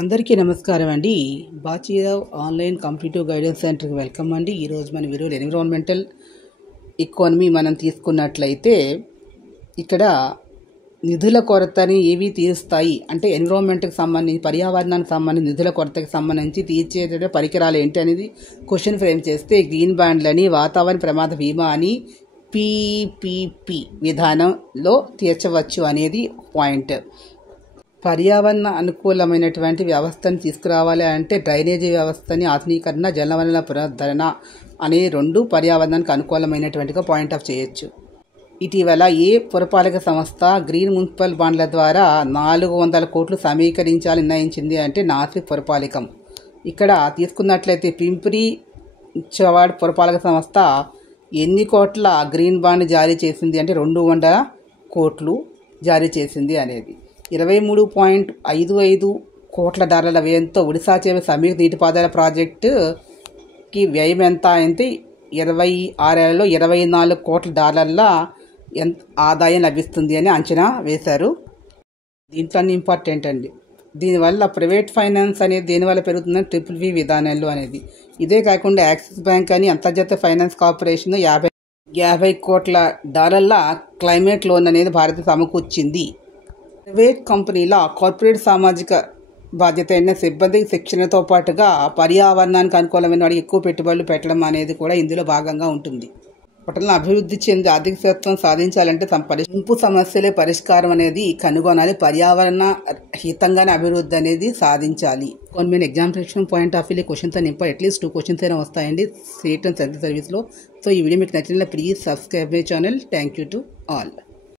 అందరికీ నమస్కారం అండి. బాచీరావ్ ఆన్లైన్ కాంపిటేటివ్ గైడెన్స్ సెంటర్కి వెల్కమ్ అండి. ఈరోజు మన వీడియోలో ఎన్విరాన్మెంటల్ ఎకానమీ మనం తీసుకున్నట్లయితే ఇక్కడ నిధుల కొరతని ఏవి తీరుస్తాయి అంటే ఎన్విరాన్మెంట్కి సంబంధించి పర్యావరణానికి సంబంధించి నిధుల కొరతకి సంబంధించి తీర్చే పరికరాలు ఏంటి అనేది క్వశ్చన్ ఫ్రేమ్ చేస్తే గ్రీన్ బాండ్లని వాతావరణ ప్రమాద బీమా అని పీపీపీ విధానంలో తీర్చవచ్చు అనేది పాయింట్. పర్యావరణ అనుకూలమైనటువంటి వ్యవస్థను తీసుకురావాలి అంటే డ్రైనేజీ వ్యవస్థని ఆధునీకరణ, జలవనరుల పునరుద్ధరణ అనే రెండు పర్యావరణానికి అనుకూలమైనటువంటిగా పాయింట్ ఆఫ్ చేయొచ్చు. ఇటీవల పురపాలక సంస్థ గ్రీన్ మున్సిపల్ బాండ్ల ద్వారా 400 కోట్లు సమీకరించాలని నిర్ణయించింది అంటే నాసిక్ పురపాలికం. ఇక్కడ తీసుకున్నట్లయితే పింప్రి చవాడ్ పురపాలక సంస్థ ఎన్ని కోట్ల గ్రీన్ బాండ్ జారీ చేసింది అంటే 200 కోట్లు జారీ చేసింది అనేది. 23.55 కోట్ల డాలర్ల వ్యయంతో ఒడిశా చేప సమీకృత నీటిపారుదల ప్రాజెక్టుకి వ్యయం ఎంత అంటే 26 ఏళ్లలో 24 కోట్ల డాలర్ల ఆదాయం లభిస్తుంది అని అంచనా వేశారు. దీంట్లో ఇంపార్టెంట్ అండి. దీనివల్ల ప్రైవేట్ ఫైనాన్స్ అనేది దేనివల్ల పెరుగుతుందని ట్రిపుల్ వి విధానాలు అనేది. ఇదే కాకుండా యాక్సిస్ బ్యాంక్ అని అంతర్జాతీయ ఫైనాన్స్ కార్పొరేషన్ 50 కోట్ల డాలర్ల క్లైమేట్ లోన్ అనేది భారత్ సమకూర్చింది. ప్రైవేట్ కంపెనీల కార్పొరేట్ సామాజిక బాధ్యత అయిన సిబ్బంది శిక్షణతో పాటుగా పర్యావరణానికి అనుకూలమైన వాడికి ఎక్కువ పెట్టుబడులు పెట్టడం అనేది కూడా ఇందులో భాగంగా ఉంటుంది. పట్టణ అభివృద్ధి చెంది ఆర్థిక శాతం సాధించాలంటే ముంపు సమస్యలే పరిష్కారం అనేది కనుగొనాలి. పర్యావరణ హితంగానే అభివృద్ధి అనేది సాధించాలి. కొన్ని ఎగ్జామినేషన్ పాయింట్ ఆఫ్ వ్యూ క్వశ్చన్తో నింప అట్లీస్ట్ 2 క్వశ్చన్స్ అయినా వస్తాయండి స్టేట్ అండ్ సెంట్రల్ సర్వీస్లో. సో ఈ వీడియో మీకు నచ్చిన please subscribe my channel. Thank you to all.